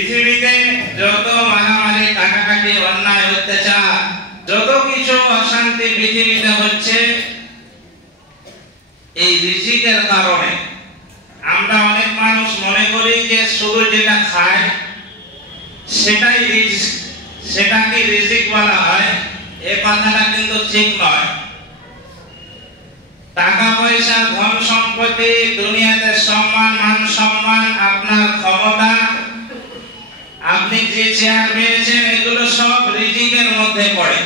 পৃথিবীতে যত মারামারি কাটাকাটি অন্যায় অত্যাচার যত কিছু অশান্তি পৃথিবীতে হচ্ছে এই রিজিকের কারণে। আমরা অনেক মানুষ মনে করি যে শুধু যেটা খায় সেটাই রিজিক, সেটাকে রিজিক বলা হয়। এই কথাটা কিন্তু ঠিক নয়। টাকা পয়সা ধন সম্পত্তি দুনিয়াতে সম্মান মান সম্মান আপনার ক্ষমতা আপনি যে চেয়ার পেয়েছেন এগুলো সব রিজিকের মধ্যে পড়ে।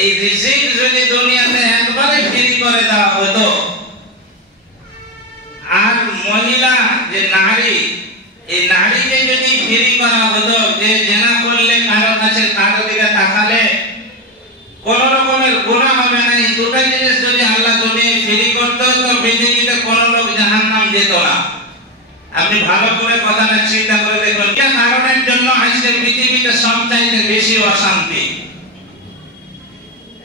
এই রিজিক যদি দুনিয়াতে একবারে ফ্রি করে দেওয়া হতো আর মহিলা যে নারী এই নারীকে যদি ফ্রি করা হতো যে জেনা করলে কারো কাছে কারো দিকে তাকালে কোন রকমের গুনাহ হবে না, এই দুটো জিনিস যদি আল্লাহ দুনিয়ায় ফ্রি করতো তো পৃথিবীতে কোন লোক জাহান্নাম যেত না। আপনি ভালো করে কথাটা চিন্তা করে দেখুন কোন কারণের জন্য আজকে পৃথিবীতে সবচাইতে বেশি অশান্তি।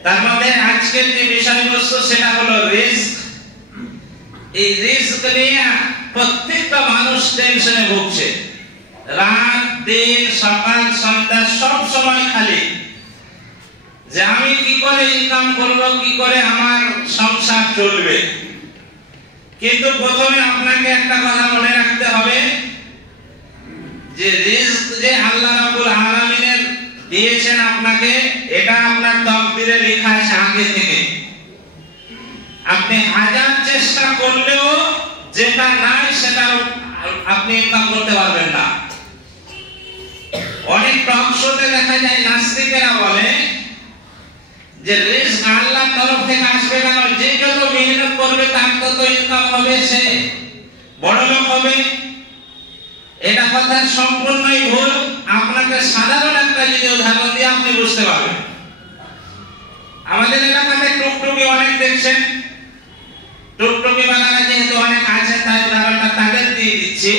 তার মধ্যে আজকের যে বিষয়বস্তু সেটা হলো রিস্ক। এই রিস্ক নিয়ে প্রত্যেকটা মানুষ টেনশনে ভুগছে। রাত দিন সকাল সন্ধ্যা সব সময় খালি যে আমি কি করে ইনকাম করব, কি করে আমার সংসার চলবে। কিন্তু প্রথমে আপনাকে একটা কথা মনে রাখতে হবে যে রিস্ক যে আল্লাহ রাব্বুল আলামিনের দিয়েছেন আপনাকে, এটা আপনার তাকদীরে লেখা আছে আগে থেকে। আপনি হাজার চেষ্টা করলেও যেটা নাই সেটা আপনি ইনকাম করতে পারবেন না। অনেক টক শোতে দেখা যায় নাস্তিকেরা বলে যে রিস্ক আল্লাহর তরফ থেকে আসবে কেন, যে যত মেহনত করবে তার তত ইনকাম হবে, সে বড় লোক হবে। এটা কথা সম্পূর্ণই ভুল। আপনাকে সাধারণ একটা যদি উদাহরণ দিয়ে আপনি বুঝতে পারবেন। আমাদের এলাকাতে টুকটুকি অনেক দেখছেন, টুকটুকি বালারা যেহেতু অনেক আছে তাই উদাহরণটা তাদের দিয়ে দিচ্ছি।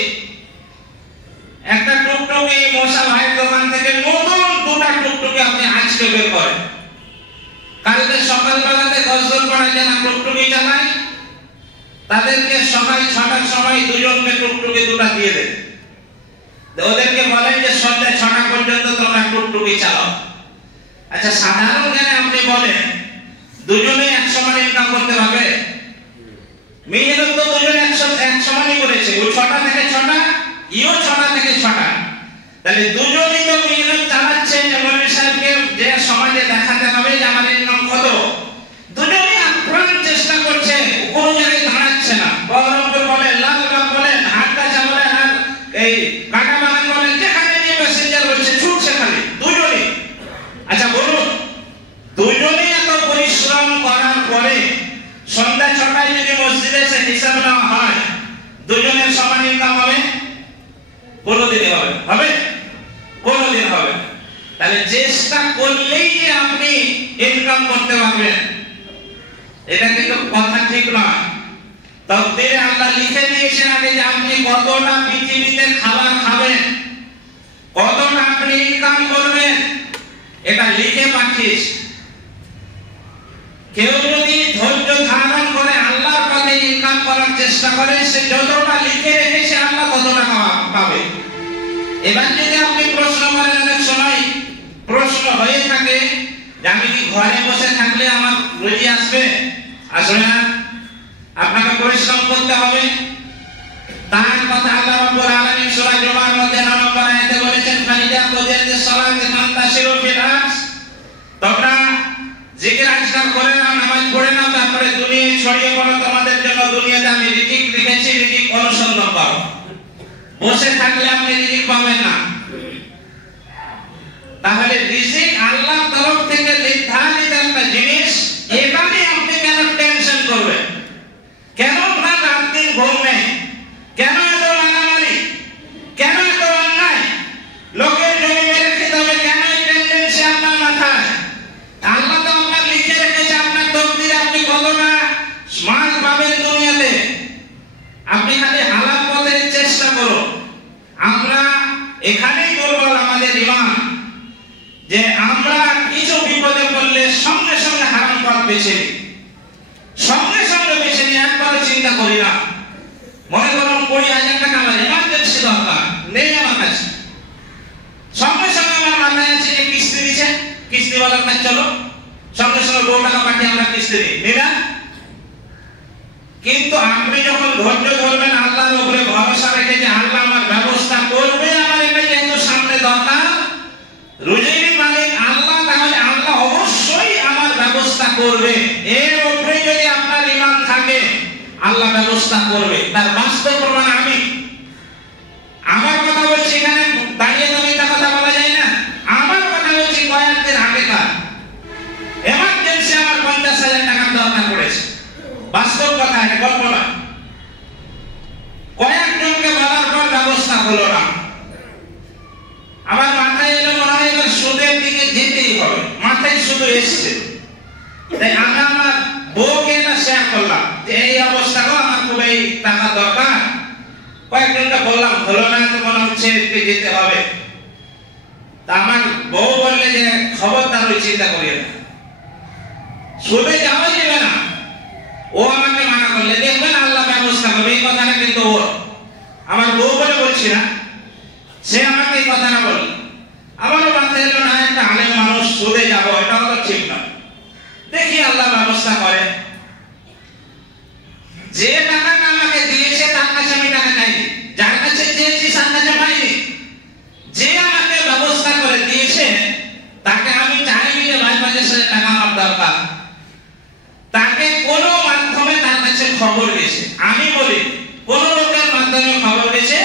একটা টুকটুকি মশা ভাইয়ের দোকান থেকে নতুন দুটা টুকটুকি আপনি আজকে বের করেন, কালকে সকালবেলাতে গজল পড়া যারা টুকটুকি চালায় তাদেরকে সকাল 6টার সময় দুজনকে টুকটুকি দুটা দিয়ে দেন। ওদেরকে বলেন যে সন্ধ্যা 6টা পর্যন্ত তোমরা টুকটুকি চালাও। আচ্ছা, সাধারণ জ্ঞানে আপনি বলেন দুজনে এক সমান ইনকাম করতে পারবে? মেহনত তো দুজনে এক সমানই করেছে, ওই 6টা থেকে 6টা, ইও 6টা থেকে 6টা। তাহলে দুজনেই তো মেহনত চালাচ্ছে। মৌলভী সাহেবকে যে সমাজে দেখাতে হবে যে আমার ইনকাম কত, দুজনেই আপ্রাণ চেষ্টা করছে, কোনো জায়গায় দাঁড়াচ্ছে না। বহরমপুর বলেন, লালবাগ বলেন, হাটগাছা বলেন, আর এই কাটাবাগান বলেন, যেখানে নিয়ে প্যাসেঞ্জার বলছে ছুটছে খালি দুজনেই। আচ্ছা বলুন, দুজনেই এত পরিশ্রম করার পরে সন্ধ্যা 6টায় যদি মসজিদে এসে হিসাব নেওয়া হয় দুজনের সমান ইনকাম হবে? কোনদিনই হবে? হবে? কোনদিন হবে? তাহলে চেষ্টা করলেই যে আপনি ইনকাম করতে পারবেন এটা কিন্তু কথা ঠিক নয়। তাকদীরে আল্লাহ লিখে দিয়েছেন আগে যে আপনি কতটা পৃথিবীতে খাবার খাবেন, কতটা আপনি ইনকাম করবেন, এটা লিখে পাঠিয়েছে। কেউ যদি ধৈর্য ধারণ করে আল্লাহর পথে ইনকাম করার চেষ্টা করে সে যতটা লিখে রেখেছে আল্লাহ ততটা পাবে। এবার যদি আপনি প্রশ্ন করেন, অনেক সময় প্রশ্ন হয়ে থাকে যে আমি কি ঘরে বসে থাকলে আমার রুজি আসবে? আসবে না, আপনাকে পরিশ্রম করতে হবে। তার কথা আল্লাহ রাব্বুল আলামিন সূরা জুমার মধ্যে 9 নম্বর আয়াতে বলেছেন, ফাইদা কুদিয়াতিস সালাতি ফান্তাশিরু ফিল আরদ, তোমরা জিকির আজকার করে নাও, নামাজ পড়ে নাও, তারপরে দুনিয়ায় ছড়িয়ে পড়ো। তোমাদের জন্য দুনিয়াতে আমি রিজিক রেখেছি, রিজিক অনুসন্ধান করো। বসে থাকলে আপনি রিজিক পাবেন না। তাহলে রিজিক আল্লাহর তরফ থেকে নির্ধারিত একটা জিনিস, এটা নিয়ে আপনি কেন টেনশন করবেন? কেন আপনার রাত দিন ঘুম নেই? কেন এত মারামারি? কেন এত অন্যায়? লোকের জমি মেরে খেতে হবে কেন এই টেন্ডেন্সি আপনার মাথায়? আল্লাহ তো আপনার লিখে রেখেছে আপনার তকদিরে আপনি কতটা মাল পাবেন দুনিয়াতে। আপনি খালি হালাল পথের চেষ্টা করুন। আমরা এখানেই দুর্বল আমাদের ঈমান, যে আমরা কিছু বিপদে পড়লে সঙ্গে সঙ্গে হারাম পথ বেছে নিই, সঙ্গে সঙ্গে বেছে নিই, একবারও চিন্তা করি না। বলেন না চলো, সঙ্গে সঙ্গে 2 টাকা পাঠিয়ে আমরা কিস্তি দিই না। কিন্তু আপনি যখন ধৈর্য ধরবেন, আল্লাহর উপরে ভরসা রেখে যে আল্লাহ আমার ব্যবস্থা করবে, আমার এটা যেহেতু সামনে দরকার, রুজির মালিক আল্লাহ, তাহলে আল্লাহ অবশ্যই আমার ব্যবস্থা করবে, এর উপরে যদি আপনার ঈমান থাকে আল্লাহ ব্যবস্থা করবে। তার বাস্তব প্রমাণ আমি আমার কথা বলছি, এখানে দাঁড়িয়ে তো এটা কথা বলা যায় না। আমার কথা বলছি কয়েকদিন আগেকার এমার্জেন্সি আমার 50,000 টাকার দরকার পড়েছে। বাস্তব কথা, এটা গল্প না। কয়েকজনকে বলার পর ব্যবস্থা হলো না। আমার মাথায় এলো মনে হয় এবার সুদের দিকে যেতেই হবে, মাথায় শুধু এসছে। তাই আমি আমার বউকে এটা শেয়ার করলাম যে এই অবস্থা গো, আমার খুব এই টাকা দরকার। কয়েকজনকে বললাম, হলো না তো মনে হচ্ছে যেতে হবে। তা আমার বউ বললে যে খবরদার ওই চিন্তা করিও না, সুদে যাওয়াই যাবে না। ও আমাকে মানা করলে, দেখবেন আল্লাহ ব্যবস্থা করবে। এই কথাটা কিন্তু ওর, আমার বউ বলে বলছি না, সে আমাকে এই কথাটা বলল। আমারও মাথায় এলো না, একটা আলেম মানুষ, সুদে যাবো এটাও তো ঠিক না, দেখি আল্লাহ ব্যবস্থা করে। যে টাকাটা আমাকে দিয়েছে তার কাছে আমি টাকা চাইনি, যার কাছে চেয়েছি তার কাছে পাইনি। যে আমাকে ব্যবস্থা করে দিয়েছে তাকে আমি চাইনি যে ভাই 50,000 টাকা আমার দরকার, তাকে কোন মাধ্যমে তার কাছে খবর গেছে। আমি বলি কোন লোকের মাধ্যমে খবর গেছে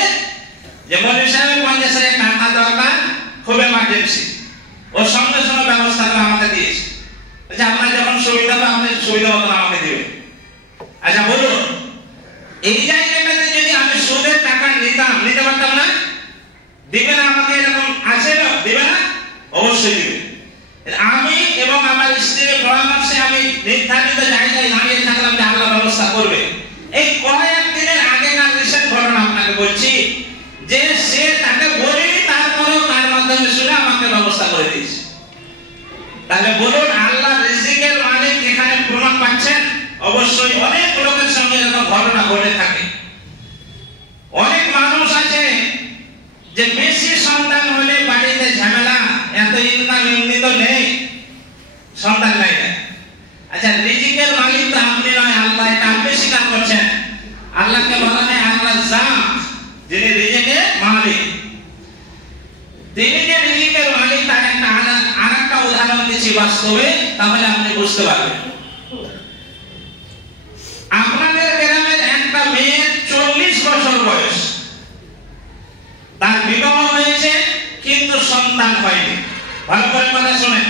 যে মনির সাহেব 50,000 টাকা দরকার, খুব এমার্জেন্সি। ও সঙ্গে সঙ্গে ব্যবস্থা করে আমাকে দিয়েছে। আচ্ছা, আপনার যখন সুবিধা হবে আপনি সুবিধা মতন আমাকে দিবেন। আচ্ছা বলুন, এই জায়গাটাতে যদি আমি সুদের টাকা নিতে পারতাম না? দিবে না আমাকে, এরকম আছে না? দিবে না? অবশ্যই দিবে। আমি এবং আমার স্ত্রীর পরামর্শে আমি নির্ধারিত জায়গায় দাঁড়িয়ে থাকলাম যে আল্লাহ ব্যবস্থা করবে। এই কয়েকদিনের আগেকার রিসেন্ট ঘটনা আপনাকে বলছি, যে সে তাকে বলেনি, তারপরেও তার মাধ্যমে শুনে আমাকে ব্যবস্থা করে দিয়েছে। তাহলে বলুন, আল্লাহ রিজিকের মালিক এখানে প্রমাণ পাচ্ছেন। অবশ্যই অনেক লোকের সঙ্গে এরকম ঘটনা ঘটে থাকে। অনেক মানুষ আছে যে বেশি সন্তান হলে বাড়িতে ঝামেলা, এত ইনকাম এমনি তো নেই, সন্তান নাই না। আচ্ছা, রিজিকের মালিক তো আপনি নয়, আল্লাহ, এটা আপনি স্বীকার করছেন। আল্লাহকে বলা হয় আল্লাহ জাম, যিনি রিজিকের মালিক। তিনি যে রিজিকের মালিক, তার একটা আরেকটা উদাহরণ দিচ্ছি বাস্তবে, তাহলে আপনি বুঝতে পারবেন। আপনাদের গ্রামের একটা মেয়ের 40 বছর বয়স, তার বিবাহ হয়েছে কিন্তু সন্তান হয়নি। ভালো করে কথা শুনেন।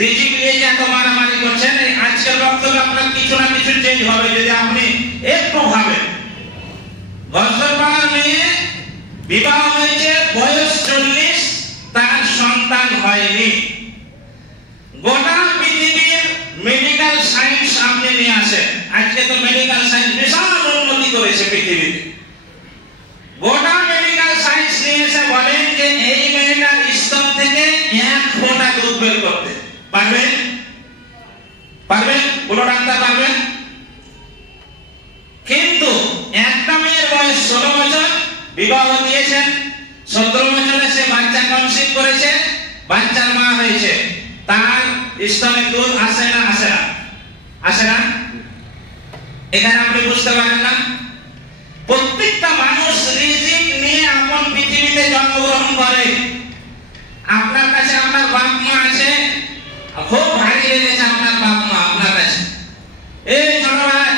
রিজিক নিয়ে যে এত মারামারি করছেন, এই আজকের বক্তব্যে আপনার কিছু না কিছু চেঞ্জ হবে যদি আপনি একটু ভাবেন। গজরপাড়ার মেয়ে বিবাহ হয়েছে, বয়স 40, তার সন্তান হয়নি। গোটা পৃথিবীর মেডিকেল সায়েন্স সামনে নিয়ে আসে। আজকে তো মেডিকেল সায়েন্স বিশাল উন্নতি করেছে পৃথিবীতে। গোটা মেডিকেল সায়েন্স নিয়ে এসে বলেন যে এই মেয়েটার স্তন থেকে 1 ফোঁটা দুধ বের করতে পারবেন? পারবেন? কোন ডাক্তার পারবেন? কিন্তু একটা মেয়ের বয়স 16 বছর, বিবাহ দিয়েছেন, 17 বছরে সে বাচ্চা কনসিভ করেছে, বাচ্চার মা হয়েছে, তার স্তনে দুধ আসে না? আসে না? আসে না? এখানে আপনি বুঝতে পারেন না? প্রত্যেকটা মানুষ রিজিক নিয়ে আপন পৃথিবীতে জন্মগ্রহণ করে। আপনার কাছে আপনার বাপ মা আছে, খুব ভারী লেগেছে আপনার বাপ মা আপনার কাছে। এই ছোট ভাই,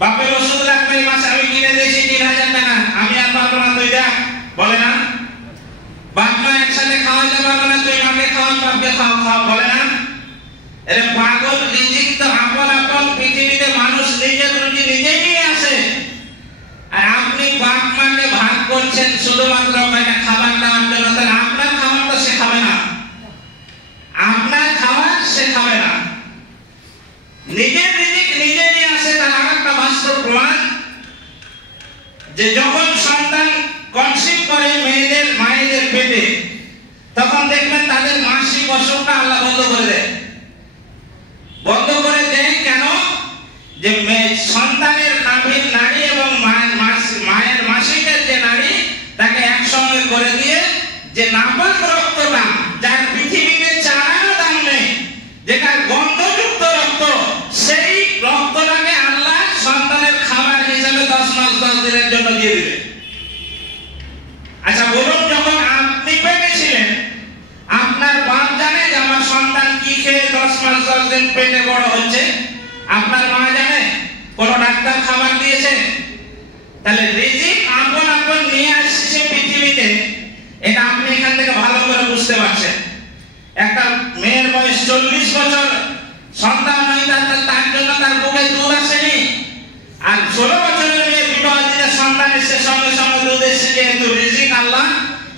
বাপের ওষুধ লাগবে, এই মাসে আমি কিনে দিয়েছি 3,000 টাকা, আমি আর পারবো না, তুই দেখ, বলে না? বাপ মা একসাথে খাওয়াইতে পারবে না, তুই মাকে খাওয়ান, বাপকে খাওয়া, বলে না? এর পাগল। রিজিক তো আপন পৃথিবীতে মানুষ নিজের রুজি নিজেই নিয়ে আসে। আর আপনি বাপ মাকে ভাগ করছেন শুধুমাত্র খাবার দাবার জন্য। তাহলে আপনার খাবার তো সে খাবে না, আপনার খাবার সে খাবে না। নিজের রিজিক নিজে নিয়ে আসে। তার আরেকটা বাস্তব প্রমাণ, যে যখন সন্তান কনসিভ করে মায়েদের পেটে, তখন দেখবেন তাদের মাসিক অসুখটা আল্লাহ বন্ধ করে দেয়। বন্ধ করে দেয় কেন? যে সন্তানের নাভির নাড়ি এবং মায়ের মাসিকের যে নাড়ি, তাকে একসঙ্গে করে দিয়ে যে নাপাক রক্তটা, যার পৃথিবীতে 4 দিয়ে দিবে। আচ্ছা বলুন, যখন আপনি পেটে ছিলেন আপনার বাপ জানে যে আমার সন্তান কি খেয়ে 10 মাস 10 দিন পেটে বড় হচ্ছে? আপনার মা জানে? কোন ডাক্তার খাবার দিয়েছে? তাহলে রিজিক আপন আপন নিয়ে আসছে পৃথিবীতে, এটা আপনি এখান থেকে ভালো করে বুঝতে পারছেন। একটা মেয়ের বয়স 40 বছর, সন্তান হয় তার জন্য তার বুকে দুধ আসেনি, আর 16 বছরের মেয়ে বিবাহ দিলে সন্তান এসে সঙ্গে সঙ্গে দুধ এসে, যেহেতু রিজিক আল্লাহ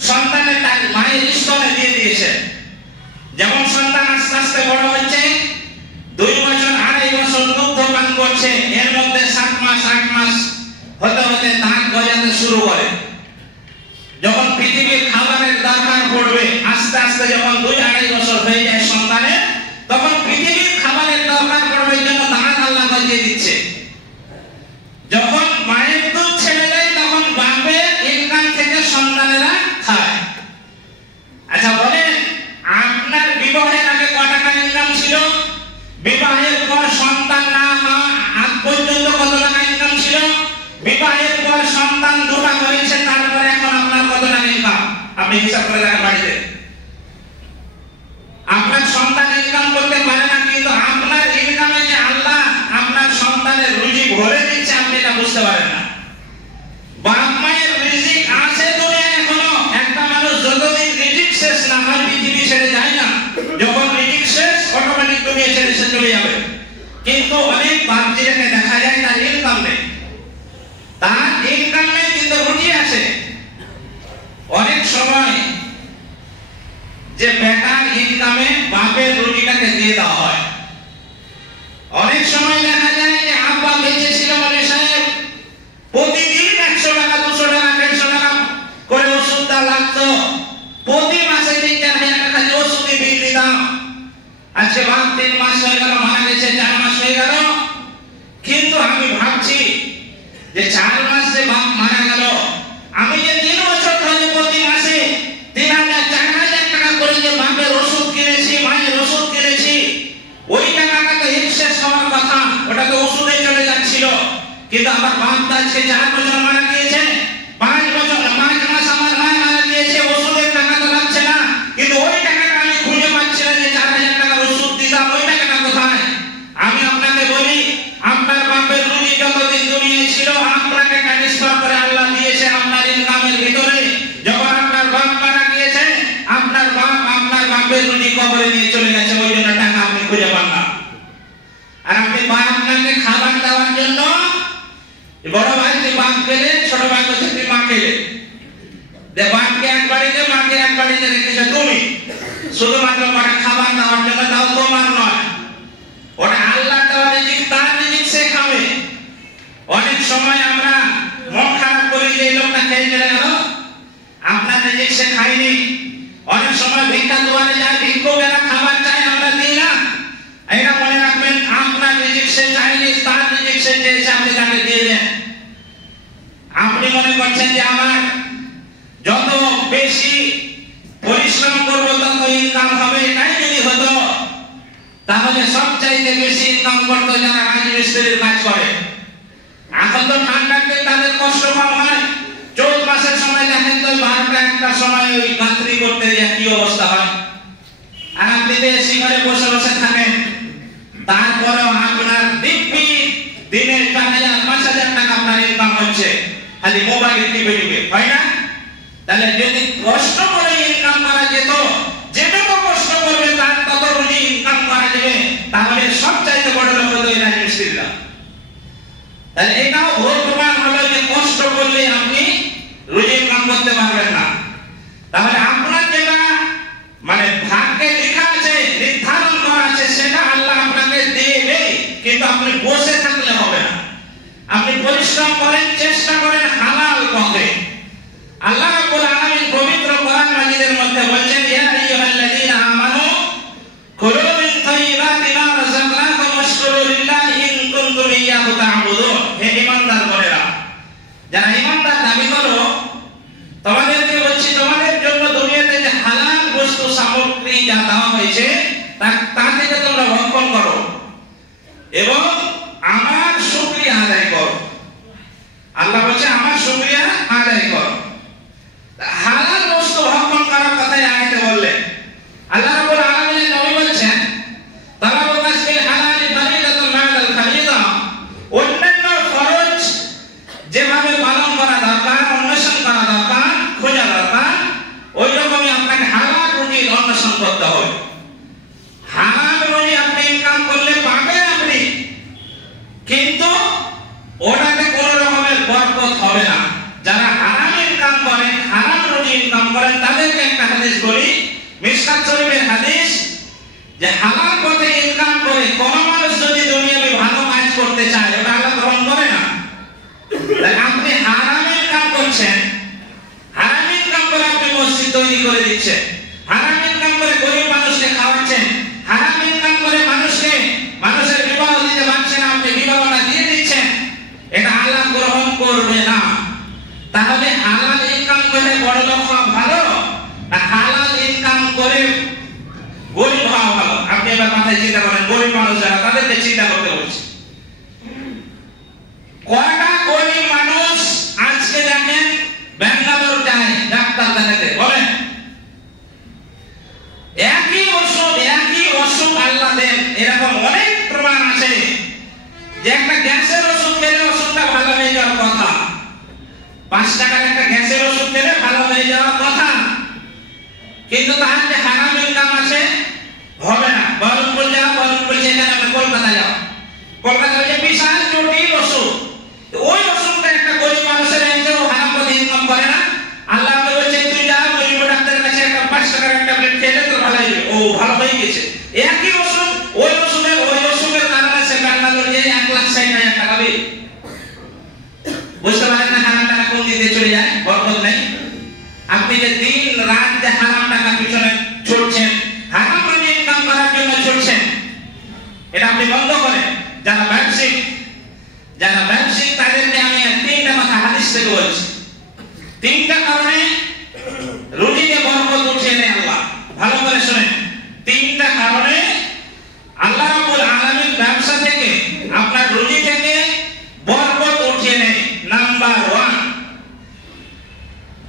সন্তানের তার মায়ের স্তনে দিয়ে দিয়েছে। যেমন সন্তান আস্তে আস্তে বড় হচ্ছে, 2 বছর 2.5 বছর দুধ পান করছে, এর মধ্যে 7 মাস 8 মাস হতে হতে দাঁত গজাতে শুরু করে। যখন পৃথিবীর খাবারের দরকার পড়বে, আস্তে আস্তে যখন 2-2.5 বছর হয়ে যায় সন্তানের, তখন পৃথিবীর খাবারের দরকার পড়বে, জন্য দাঁত আল্লাহ গজিয়ে দিচ্ছে। যখন মায়ের দুধ ছেড়ে দেয় তখন বাপের ইনকাম থেকে সন্তানেরা খায়। আচ্ছা বলেন, আপনার বিবাহের আগে কত টাকা ইনকাম ছিল? বিবাহের পর সন্তান না হওয়া আগ পর্যন্ত কত টাকা ইনকাম ছিল? বিবাহের পর সন্তান দুটা হয়েছে, তারপরে এখন আপনার কত টাকা ইনকাম? আপনি হিসাব করে দেখেন বাড়িতে। আপনার সন্তান ইনকাম করতে পারে না, কিন্তু আপনার ইনকামে যে আল্লাহ আপনার সন্তানের রুজি ভরে দিচ্ছে, আপনি এটা বুঝতে পারেন না। বাপ মায়ের রিজিক আছে দুনিয়ায় এখনো। একটা মানুষ যতদিন রিজিক শেষ না হয় পৃথিবী ছেড়ে যায় না। যখন রিজিক শেষ অটোমেটিক দুনিয়া ছেড়ে সে চলে যাবে। কিন্তু অনেক বাপজিকে দেখা যায় তার ইনকাম নেই, তার ইনকাম নেই কিন্তু রুজি আছে। অনেক সময় যে বেটার ইনকামে বাপের রুজিটাকে দিয়ে দেওয়া হয়। অনেক সময় দেখা যায় যে আব্বা বেঁচে ছিল মানে সাহেব প্রতিদিন 100 টাকা 200 টাকা 150 টাকা করে ওষুধ লাগতো, প্রতি মাসে 3-4 হাজার টাকা দিয়ে ওষুধে বিল দিতাম। আজকে বাপ 3 মাস হয়ে গেল মারা গেছে, 4 মাস হয়ে গেল, কিন্তু আমি ভাবছি যে 4 মাস যে বাপ মারা গেল, আমি যে 3 বছর ধরে প্রতি মাসে 3000-4000 টাকা করে যে বাপের ওষুধ কিনেছি, মায়ের ওষুধ কিনেছি, ওই টাকাটা তো এক্সেস হওয়ার কথা, ওটা তো ওষুধে চলে যাচ্ছিল। কিন্তু আমার বাপ তো আজকে 4 বছর মারা গিয়েছে, 5 মাস আমার মা মারা গিয়েছে, ওষুধের টাকা তো লাগছে না, কিন্তু ওই টাকাটা আমি খুঁজে পাচ্ছি না যে 4000 টাকা ওষুধ দিতাম, ওই টাকাটা কোথায়? আমি আপনাকে বলি, আপনার বাপের রুজি যতদিন দুনিয়ায় ছিল আপনাকে ট্রান্সফার করে আল্লাহ দিয়েছে আপনার ইনকামের ভিতরে। যখন আপনার বাপ মারা গিয়েছে, আপনার বাপ আপনার বাপের রুজি কবরে নিয়ে চলে গেছে, ওই জন্য টাকা আপনি খুঁজে পান না। আর আপনি বাপ আপনাকে খাবার দেওয়ার জন্য, বড় ভাই তুই বাপ গেলে, ছোট ভাই বলছে তুই মা গেলে, বাপকে এক বাড়িতে মাকে এক বাড়িতে রেখেছে তুমি, শুধুমাত্র মাকে খাবার দেওয়ার জন্য, তাও তোমার নয়, ওটা আল্লাহ দেওয়া রিজিক, তার রিজিক সে খাবে। অনেক সময় আমরা মন খারাপ করি যে এই লোকটা খেয়ে চলে গেল, আপনার রিজিক সে খায়নি। অনেক সময় ভিক্ষা দুয়ারে যায়, ভিক্ষুকেরা খাবার চায়, আমরা দিই না। এটা মনে রাখবেন, আপনার রিজিক সে চায়নি, তার রিজিক সে চেয়েছে, আপনি তাকে দিয়ে দেন। আপনি মনে করছেন যে আমার যত বেশি পরিশ্রম করব তত ইনকাম হবে, এটাই যদি হতো তাহলে সবচাইতে বেশি ইনকাম করতো যারা রাজমিস্ত্রির কাজ করে। এখন তো ঠান্ডার দিন তাদের কষ্ট কম হয়, চৈত মাসের সময় দেখেন তো 12টা-1টার সময় ওই গাঁথনি করতে গিয়ে কি অবস্থা হয়। আর আপনি তো এসি ঘরে বসে বসে থাকেন, তারপরেও আপনার দিব্যি দিনে 4000-5000 টাকা আপনার ইনকাম হচ্ছে, খালি মোবাইল টিপে টিপে, হয় না? তাহলে যদি কষ্ট করে ইনকাম করা যেত, যেটুকু কষ্ট করবে তার তত রুজি ইনকাম করা যাবে, তাহলে সবচাইতে বড় লোক হতো এই রাজমিস্ত্রিরা। তাহলে এটাও ভুল প্রমাণ হলো যে কষ্ট করলে আপনি রুজি ইনকাম করতে পারবেন না। তাহলে আপনার যেটা মানে ভাগ্যে লেখা আছে, নির্ধারণ করা আছে, সেটা আল্লাহ আপনাকে দেবে, কিন্তু আপনি বসে থাকলে হবে না। আপনি পরিশ্রম করেন, চেষ্টা করেন হালাল পথে। আল্লাহ রাব্বুল আলামিন পবিত্র কোরআন মাজিদের মধ্যে বলেন, ইয়া আইয়ুহাল্লাযীনা আমানু কুলু মিন তাইয়্যিবাতি মা রাযাকনাকুম ওয়াশকুরু লিল্লাহি ইন কুনতুম ইয়্যাহু তা'বুদুন। হে ঈমানদার বলেরা, যারা ঈমানদার দাবি করো, তোমাদেরকে বলছি তোমাদের জন্য দুনিয়াতে যে হালাল বস্তু সামগ্রী যা দেওয়া হয়েছে তা থেকে তোমরা ভক্ষণ করো এবং আমার শুকরিয়া আদায় করো। আল্লাহ বলছে আমার শুকরিয়া তাদেরকে একটা হাদিস বলি, মিশকাত শরীফের হাদিস, যে হালাল পথে ইনকাম করে কোন মানুষ যদি দুনিয়াতে ভালো কাজ করতে চায় ওটা আল্লাহ গ্রহণ করে না। আপনি হারাম ইনকাম করছেন, হারাম ইনকাম করে আপনি মসজিদ তৈরি করে দিচ্ছেন, হারাম ইনকাম করে গরিব মানুষকে খাওয়াচ্ছেন, হারাম ইনকাম করে মানুষের বিবাহ দিতে পারছেন, আপনি বিবাহটা দিয়ে দিচ্ছেন, এটা আল্লাহ গ্রহণ করবে না। তাহলে হালাল ইনকাম করে বড় লোক হওয়া ভালো না হালাল ইনকাম করে গরিব হওয়া ভালো? আপনি এবার মাথায় চিন্তা করেন, গরিব মানুষ যারা তাদেরকে চিন্তা করতে বলছি। কয়টা গরিব মানুষ আজকে দেখেন ব্যাঙ্গালোর যায় ডাক্তার দেখাতে, বলেন একই ওষুধ আল্লাহ দেন, এরকম অনেক প্রমাণ আছে যে একটা গ্যাসের ওষুধ খেলে ওষুধটা ভালো হয়ে যাওয়ার কথা, 5 টাকার একটা গ্যাসের ওষুধ খেলে ভালো হয়ে যাওয়ার কথা, কিন্তু তার যে হারাম ইনকাম আছে হবে না। বহরমপুর যাও, বহরমপুর যেখানে আমরা কলকাতা যাও, কলকাতা যে বিশাল জটিল ওষুধ, ওই ওষুধটা একটা গরিব মানুষের এসে ও হারাম পথে ইনকাম করে না। আল্লাহ বলছে তুই যা গরিব ডাক্তারের কাছে একটা 5 টাকার একটা ট্যাবলেট খেলে তো ভালো হয়ে যাবে, ও ভালো হয়ে গেছে। একই ওষুধ, ওই ওষুধের কারণে সে ব্যাঙ্গালোর গিয়ে 1,60,000 টাকা বিল। বুঝতে পারেন না হারাম টাকা কোন দিকে চলে যায়, বরকত নেই। আপনি যে দিন রাত যে হারাম টাকা পিছনে ছুটছেন, হারাম ইনকাম করার জন্য ছুটছেন, এটা আপনি বন্ধ করেন। যারা ব্যবসায়িক তাদেরকে আমি 3টা কথা হাদিস থেকে বলছি। 3টা কারণে রুজিতে বরকত উঠিয়ে দেয় আল্লাহ, ভালো করে শুনেন। 3টা কারণে আল্লাহ রাব্বুল আলামিন ব্যবসা থেকে, আপনার রুজি থেকে বরকত উঠিয়ে নেয়। নাম্বার 1,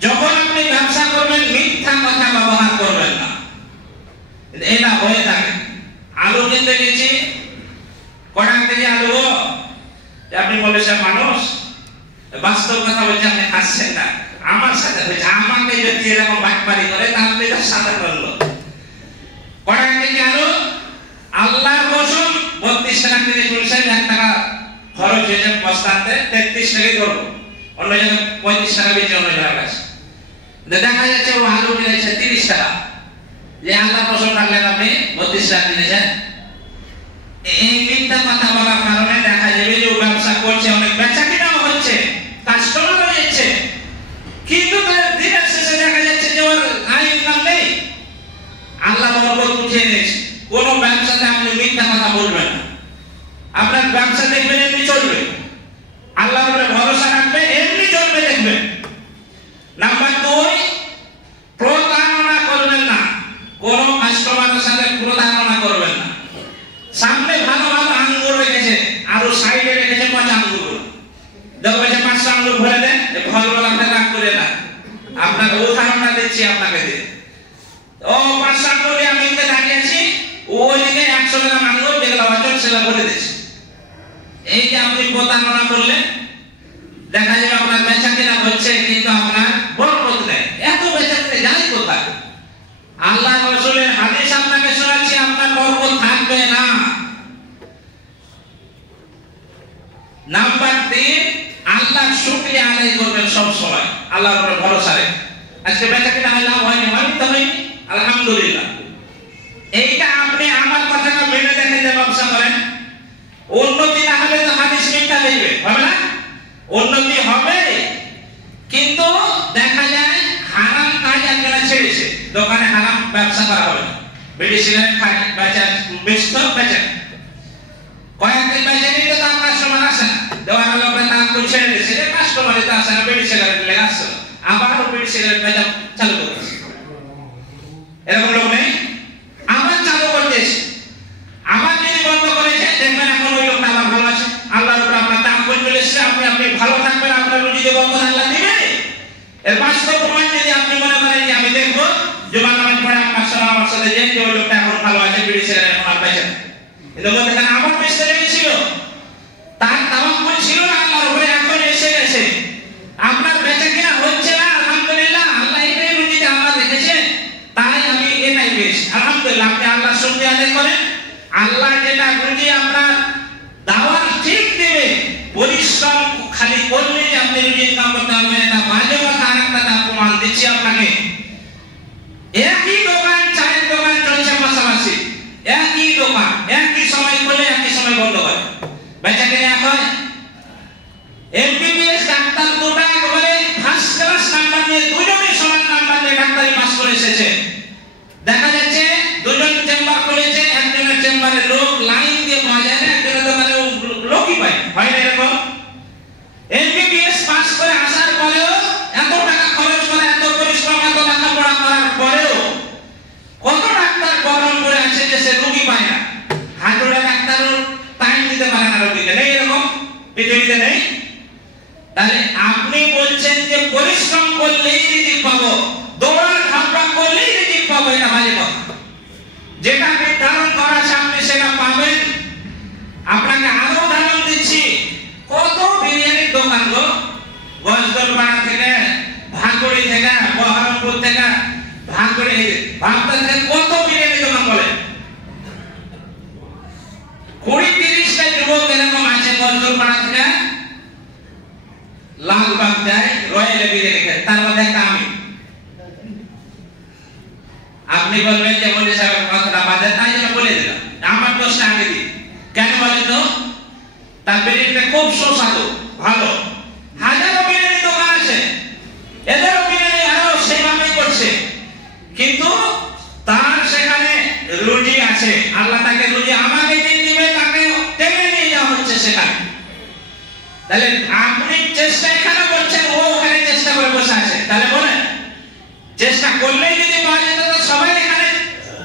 যখন আপনি ব্যবসা করবেন মিথ্যা কথা ব্যবহার করবেন না। এটা হয়ে থাকে। আলু কিনতে গেছি, কটা কেজি আলু, আপনি বলেছেন মানুষ, বাস্তব কথা বলছে, আপনি হাসছেন না, আমার সাথে হয়েছে। আমাকে যদি এরকম বাটপারি করে তাহলে এটা সাধারণ লোক। কটা কেজি আলু, আল্লাহর কসম 32 টাকা কেজি চলছে, 1 টাকা খরচ হয়েছে বস্তাতে, 33 টাকাই ধরবো, অন্য জায়গায় 35 টাকা বেশি অন্য জায়গার কাছে। দেখা যাচ্ছে ও আলু কিনেছে 30 টাকা, যে আল্লাহর কসম রাখলেন আপনি 32 টাকা কিনেছেন। এই মিথ্যা কথা বলার কারণে দেখা যাবে যে ও ব্যবসা করছে, অনেক বেচা কিনাও হচ্ছে, কাস্টমার হয়েছে, কিন্তু তার দিনের শেষে দেখা যাচ্ছে যে ওর আয় ইনকাম নেই। আল্লাহ বরকত উঠিয়ে নিয়েছে। কোন ব্যবসাতে আপনি মিথ্যা কথা বলবেন না, আপনার ব্যবসা দেখবেন এমনি চলবে, আল্লাহর উপরে ভরসা রাখবে, এমনি চলবে দেখবেন। নাম্বার 2, প্রতারণা করবেন না, কোন কাস্টমারের সাথে প্রতারণা করবেন না। সামনে ভালো আঙ্গুর রেখেছে, আর সাইডে রেখেছে 5 আঙ্গুর, দেখবেন 5 আঙ্গুর ভরে দেন, ফলওয়ালা রাগ করে না। আপনার উদাহরণটা দিচ্ছি আপনাকে দিয়ে, ও 5 আঙ্গুর আমি এখানে দাঁড়িয়েছি, ওইদিকে 100 গ্রাম আঙ্গুর যেগুলো অচল সেগুলো ভরে দিচ্ছে। এই যে আপনি প্রতারণা করলেন, দেখা যাবে আপনার বেচা কিনা হচ্ছে কিন্তু আপনার বরকত নেই। এত বেচা কিনা যায় কোথায়? আল্লাহ রাসূলের হাদিস আপনাকে শোনাচ্ছি, আপনার বরকত থাকবে না। নাম্বার 3, আল্লাহর শুকরিয়া আদায় করবেন সব সময়, আল্লাহর উপরে ভরসা রেখে। আজকে বেচা কিনা আল্লাহ হয়নি, তো হয়নি, আলহামদুলিল্লাহ। এইটা আপনি আমার কথাটা মেনে দেখেন যে ব্যবসা করেন, উন্নতি না হলে তো হাদিস মিথ্যা দেখবে, হবে না? উন্নতি হবে, কিন্তু দেখা যায় হারাম কাজ একজনে ছেড়েছে, দোকানে হারাম ব্যবসা করা হবে, বিড়ি সিগারেট খায়, বেচেন, কয়েকদিন বেচেনি তো তার কাস্টমার আসে না, দেওয়ার লোকের নাম করে ছেড়ে দিয়েছে, কাস্টমারই তো আসে না, বিড়ি সিগারেট লেগে আসছে, আবারও বিড়ি সিগারেট বেচা চালু করতেছে। এরকম লোক নেই? আমার চালু করতেছে, আমার যদি বন্ধ করেছে দেখবেন এখন ওই লোকটা আবার ভালো আছে, আল্লাহর উপর আপনার তাওয়াক্কুল চলে এসেছে, আপনি ভালো থাকবেন, আপনার রুজিতে বরকত আল্লাহ দিবে। এর বাস্তব প্রমাণ যদি আপনি মনে করেন যে আমি দেখবো জুমার নামাজ পড়ে আমার সাথে যে ওই লোকটা এখন ভালো আছে, বিড়ি সিগারেট এখন আর বেচে না, কিন্তু বলতেন আমার পেছনে লেগেছিল, তার তাওয়াক্কুল ছিল না আল্লাহর উপরে, এখন এসে গেছে, আপনার বেচা কিনা হচ্ছে না, আলহামদুলিল্লাহ, আল্লাহ এটাই রুজিতে আমার রেখেছে, তাই আমি এটাই পেয়েছি, আলহামদুলিল্লাহ। আপনি আল্লাহর শুকরিয়া আদায় করেন, আল্লাহ যেটা রুজি আপনার দাওয়ার ঠিক দেবে, পরিশ্রম খালি করলে আপনি রুজি ইনকাম করতে পারবেন, এটা বাজে কথা। আরেকটা প্রমাণ দিচ্ছি আপনাকে, একই দোকান, চায়ের দোকান চলছে পাশাপাশি, একই দোকান, একই সময় খোলে একই সময় বন্ধ করে, বেচা কেনা হয়। এমবিবিএস ডাক্তার দুটো একবারে ফার্স্ট ক্লাস নাম্বার নিয়ে, দুজনেই সমান নাম্বার নিয়ে ডাক্তারি পাস করে এসেছে। দেখা যাচ্ছে দুজন চেম্বার করেছে, একজনের চেম্বারে লোক লাইন দিয়ে পাওয়া যায় না, একজনের দোকানে লোকই পায়, হয় না এরকম? এমবিবিএস পাস করে আসার পরেও, এত টাকা খরচ করে, এত পরিশ্রম, এত লেখাপড়া করার পরেও কত ডাক্তার গরম করে আছে যে সে রোগী পায় না। হাতুড়ে ডাক্তারও টাইম দিতে পারে না রোগীকে, নেই এরকম পৃথিবীতে, নেই? তাহলে আপনি বলছেন যে পরিশ্রম করলেই রিজিক পাবো, দৌড়ান ঝাঁপড়া করলেই রিজিক পাবো, এটা বাজে কথা। যেটা নির্ধারণ করা আছে আপনি সেটা পাবেন। আপনাকে আরো উদাহরণ দিচ্ছি, কত বিরিয়ানির দোকান গো, গজদলপাড়া থেকে, ভাঙড়ি থেকে, বহরমপুর থেকে, ভাঙড়ি ভাবতা থেকে কত বিরিয়ানি দোকান বলে, 20-30টা যুবক এরকম আছে গজদলপাড়া থেকে লালবাগ যায় রয়্যাল বিরিয়ানি খেতে, তার মধ্যে একটা আমি। আপনি বলবেন যে মন্ত্রী সাহেবের কথাটা বাজে, তাই জন্য বলে দিলাম, আমার দোষটা আগে দিই। কেন বলেন তো? তার বিরিয়ানিটা খুব সুস্বাদু, ভালো। হাজারো বিরিয়ানি দোকান আছে, এদেরও বিরিয়ানি আরো সেভাবেই করছে, কিন্তু তার সেখানে রুজি আছে। আল্লাহ তাকে রুজি আমাকে যে দিবে তাকে টেনে নিয়ে যাওয়া হচ্ছে সেখানে। তাহলে আপনি চেষ্টা এখানে করছেন, ও ওখানে চেষ্টা করে বসে আছে। তাহলে বলেন, চেষ্টা করলেই যদি পাওয়া যেত তো সবাই এখানে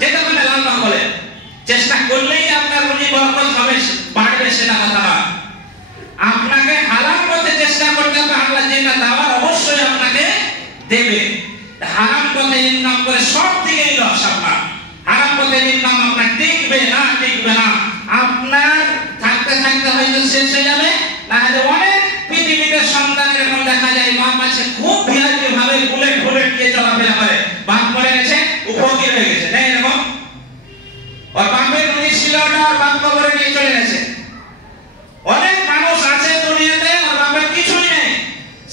যেতে পারে। লালবাগ বলে চেষ্টা করলেই আপনার রুজি বরকত হবে, বাড়বে, সেটা কথা না। আপনাকে হালাল পথে চেষ্টা করতে হবে, আল্লাহ যেটা দেওয়ার অবশ্যই আপনাকে দেবে। হারাম পথে ইনকাম করে সব দিকে লস আপনার। হারাম পথে ইনকাম আপনার টিকবে না, টিকবে না। আপনার থাকতে থাকতে হয়তো শেষ হয়ে যাবে, না হলে অনেক পৃথিবীতে সন্তান এরকম দেখা যায়, বাপ আছে খুব ভিআইপি ভাবে বুলেট বুলেট দিয়ে চলাফেরা করে, বাপ মরে গেছে উপকৃত হয়ে গেছে, তাই এরকম? ওর বাপের রুজি ছিল ওটা, ওর বাপ কবরে নিয়ে চলে গেছে। অনেক মানুষ আছে দুনিয়াতে, ওর বাপের কিছুই নেই,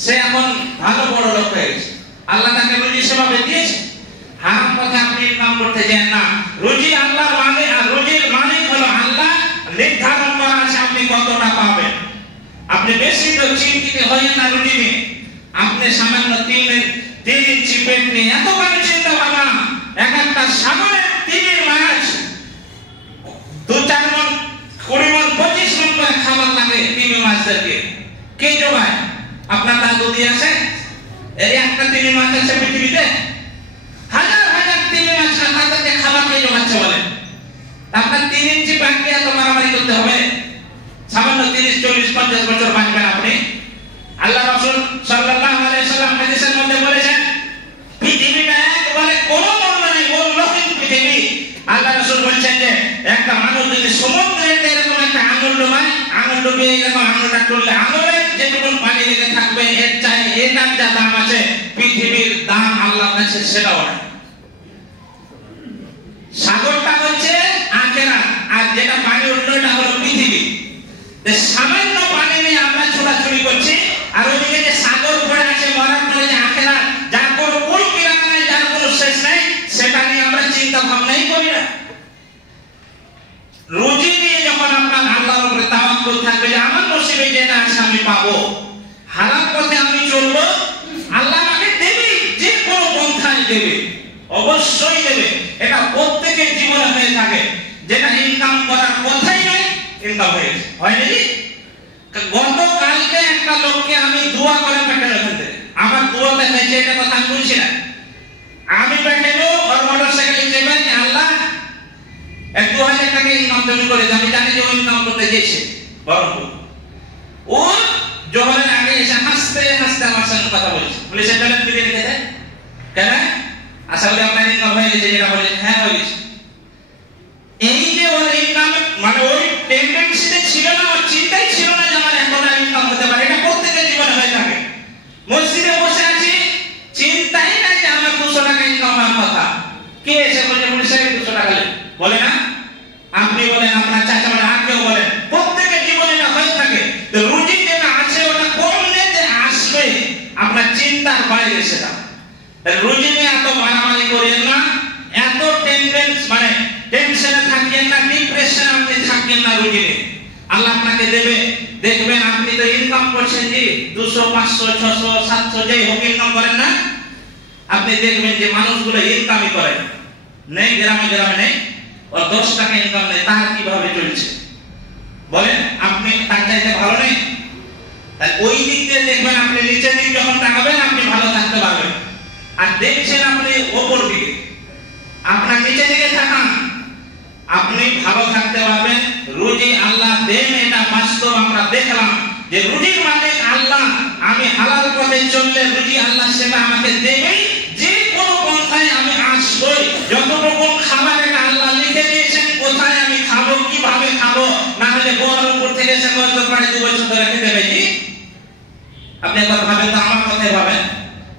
সে এখন ভালো বড় লোক হয়ে গেছে, আল্লাহ তাকে রুজি সেভাবে দিয়েছে। হারাম পথে আপনি ইনকাম করতে যান না। রুজি আল্লাহর মালিক, আর রুজির মালিক হলো আল্লাহ, নির্ধারণ করা আছে আপনি কতটা পাবেন। আপনি বেশি তো চিন্তিত হয়েন না রুজি নিয়ে। আপনি সামান্য 3 ইঞ্চি পেট নিয়ে এত বড় চিন্তা ভাবনা, এক একটা সাগরের 3 মাছ 2-4 মণ 20 মণ 25 মণ করে খাবার লাগে 3 মাছদেরকে, কে জোগায়? আপনার দাদু দিয়ে আসে? এই একটা 3 মাছ আছে পৃথিবীতে, হাজার হাজার 3 মাছ তাদেরকে খাবার কে জোগাচ্ছে বলেন? আপনার 3 ইঞ্চি বাকি এত মারামারি করতে হবে? সামান্য 30-40-50 বছর বাঁচবেন আপনি। আল্লাহ রাসূল সাল্লাল্লাহু আলাইহি সাল্লাম হাদিসের মধ্যে বলেছেন, পৃথিবীটা একবারে কোনো মূল্য নেই, মূল্যহীন পৃথিবী। আল্লাহ রাসূল বলছেন যে একটা মানুষ যদি সমুদ্রের এরকম একটা আঙুল ডোবায়, আঙুল ডুবিয়ে এরকম আঙুলটা তুললে আঙুলের যেটুকু পানি লেগে থাকবে, এর চাই এটার যা দাম আছে পৃথিবীর দাম আল্লাহর কাছে সেটাও না। সাগরটা হচ্ছে আখিরাত, আর যেটা পানি উঠলো এটা হলো পৃথিবী। সামান্য পানি নিয়ে আমরা ছোটাছুটি করছি, আর ওইদিকে যে সাগর পড়ে আছে মরার পরে যে আখিরাত, যার কোনো কুল কিনারা নাই, যার কোনো শেষ নাই, সেটা নিয়ে আমরা চিন্তা ভাবনাই করি না। রুজি নিয়ে যখন আপনার আল্লাহর উপরে তাওয়াক্কুল থাকবে যে আমার নসিবে যেটা আছে আমি পাবো, হালাল পথে আমি চলবো, আল্লাহ আমাকে দেবে, যে কোনো পন্থায় দেবে, অবশ্যই দেবে। এটা প্রত্যেকের জীবনে হয়ে থাকে। যেটা ইনকাম করার কথাই নাই, ইনকাম হয়ে গেছে, হয় নাকি? গতকালকে একটা লোককে আমি দোয়া করে পাঠানো, আমার দোয়াতে হয়েছে, এটা কথা আমি বলছি না। আমি পাঠানো ওর মোটরসাইকেল চেপে, আল্লাহ 2000 টাকা ইনকাম তুমি করে, আমি জানি যে ও ইনকাম করতে গেছে বরংপুর। ও জোহরের আগে এসে হাসতে হাসতে আমার সঙ্গে কথা বলেছে, বলেছে চলেন বিরিয়ানি খেতে। কেন? আশা করি আপনার ইনকাম হয়ে গেছে, যেটা বলেছে হ্যাঁ হয়ে গেছে। এই যে ওর ইনকাম, মানে ওই টেন্ডেন্সিতে ছিল না, ওর চিন্তাই ছিল না যে আমার এতটা ইনকাম হতে পারে। এটা প্রত্যেকের জীবনে হয়ে থাকে। মসজিদে বসে আছি, চিন্তাই না যে আমার 200 টাকা ইনকাম হওয়ার কথা। কে এসে বলে মুনি সাহেব 200 টাকা বলে না? আপনি বলেন, আপনার চাচা বলেন, আর কেউ বলেন, প্রত্যেকের জীবনে এটা হয়ে থাকে। তো রুজি যেটা আছে ওটা কমলে যে আসবে আপনার চিন্তার বাইরে সেটা। রুজি নিয়ে এত মারামারি করিয়েন না, এত টেনশনে থাকিয়েন না, ডিপ্রেশনে আপনি থাকেন না। রুজি নিয়ে আল্লাহ আপনাকে দেবে। দেখবেন আপনি তো ইনকাম করছেন জি 200 500 600 700 যেই হোক ইনকাম করেন না, আপনি দেখবেন যে মানুষগুলো ইনকামই করে নেই, গ্রামে গ্রামে নেই, ও 10 টাকা ইনকাম নেই, তার কিভাবে চলছে বলেন? আপনি তার চাইতে ভালো নেই? তাই ওই দিক দিয়ে দেখবেন আপনি নিচের দিক যখন তাকাবেন আপনি ভালো থাকতে পারবেন। আর দেখছেন আপনি ওপর দিকে, আপনার নিচের দিকে তাকান, আপনি ভালো থাকতে পারবেন। রুজি আল্লাহ দেন, এটা বাস্তব আমরা দেখলাম যে রুজির মালিক আল্লাহ। আমি হালাল পথে চললে রুজি আল্লাহ সেটা আমাকে দেবেই, যে কোনো পন্থায় আমি আসবই। যতটুকু খাবার এটা আল্লাহ লিখে দিয়েছেন, কোথায় আমি খাবো, কিভাবে খাবো, না হলে গোয়ার উপর থেকে এসে কয়েকজন বাড়ি 2 বছর ধরে খেতে পাইনি। আপনি একবার ভাবেন তো, আমার কথাই ভাবেন,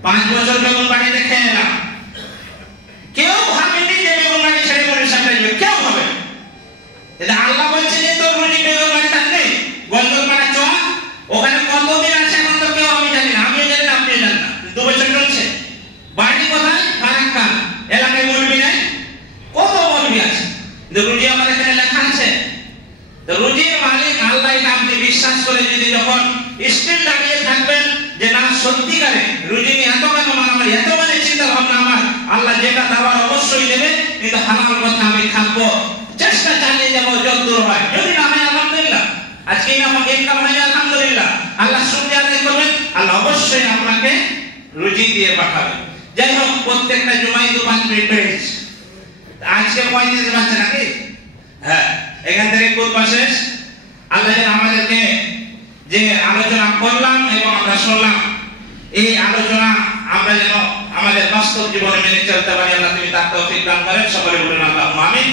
5 বছর বেগুন বাড়িতে খেয়ে এলাম, কেউ ভাবেনি যে বেগুন বাড়ি ছেড়ে মনের সামনে যাবে, কেউ ভাবে। আল্লাহ বলছে যে তোর রুজি বেগুন বাড়িটা নেই, গলগল পাড়া চোয়া, ওখানে কতদিন আছে এখন তো কেউ আমি জানি না, আমিও জানি না, আপনিও জানেন না, 2 বছর চলছে। বাড়ি কোথায়? ফারাক্কা এলাকায়। মৌলবি নাই? কত মৌলবি আছে, রুজি আমার এখানে লেখা আছে। তো রুজির মালিক আল্লাহ, এটা আপনি বিশ্বাস করে যদি যখন স্টিল দাঁড়িয়ে থাকবেন যে না সত্যিকারে রুজি নিয়ে এত কেন মারামারি, এত মানে চিন্তা ভাবনা আমার, আল্লাহ যেটা দেওয়ার অবশ্যই দেবে, কিন্তু হালাল কথা আমি থাকবো, চেষ্টা চালিয়ে যাবো যতদূর হয়। যদি না হয় আলহামদুলিল্লাহ, আজকে ইনকাম হয় আলহামদুলিল্লাহ, আল্লাহ শুকরিয়া আদায় করবেন, আল্লাহ অবশ্যই আপনাকে রুজি দিয়ে পাঠাবে। যাই হোক, প্রত্যেকটা জুমায় 2-5 মিনিট পেয়েছে, আজকে 35 বাচ্চা নাকি? হ্যাঁ, এখান থেকে খুতবা শেষ। আল্লাহ যেন আমাদেরকে যে আলোচনা করলাম এবং আমরা শুনলাম, এই আলোচনা আমরা যেন আমাদের বাস্তব জীবনে মেনে চলতে পারি, আল্লাহ তুমি তার তৌফিক দান করেন। সকলে বলুন আল্লাহুম্মা আমিন।